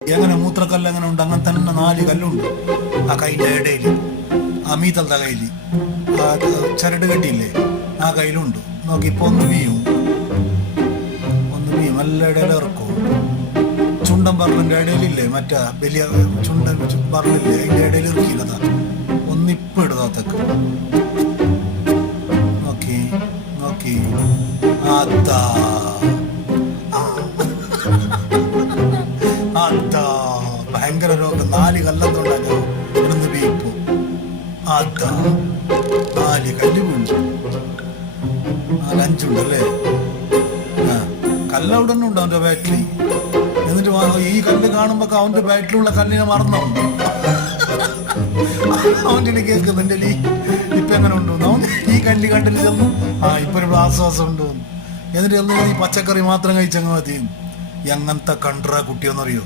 എങ്ങനെ മൂത്രക്കല്ല് എങ്ങനെ ഉണ്ട്, അങ്ങനെ തന്നെ 4 കല്ലുണ്ട് ആ കൈൻ്റെ ഇടയിൽ, ആ മീത്തലത്തെ കയ്യിൽ ആ ചരട് കെട്ടിയില്ലേ ആ കയ്യിലുണ്ട്. നോക്കി ഇപ്പൊ ഒന്ന് വീയും നല്ല ഇടയിൽ ഇറക്കും. ചുണ്ടൻ പറലിൻ്റെ ഇടയിലില്ലേ, മറ്റേ വലിയ ചുണ്ടൻ പറലില്ലേ, അതിൻ്റെ ഇടയിൽ ഇറക്കിയില്ലതാ, ഒന്നിപ്പം ഇടുതാത്തക്ക്. നോക്കി നോക്കി അതാ അതാ ഭയങ്കര രോഗം. 4 കല്ലെന്നുണ്ടാകും ഇവിടുന്ന് വീപ്പു. അതാ 4 കല്ല് വീണു. 5 ആ കല്ലവിടെ തന്നെ ഉണ്ട് അവൻ്റെ ബാറ്റിൽ. എന്നിട്ട് ഈ കല്ല് കാണുമ്പോ അവന്റെ ബാറ്റിലുള്ള കല്ലിനെ മറന്നോ, അവൻ്റെ കേൾക്കുന്നുണ്ട് ഇപ്പൊ എങ്ങനെ ഉണ്ടോന്ന്. അവൻ ഈ കല്ല് കണ്ടിട്ട് ചെന്നു ഇപ്പൊ ഒരു ആശ്വാസം ഉണ്ടോന്ന്. എന്നിട്ട് ചെന്ന് ഈ പച്ചക്കറി മാത്രം കഴിച്ചങ്ങ് മതി. എങ്ങനത്തെ കണ്ടറ കുട്ടിയെന്നറിയോ.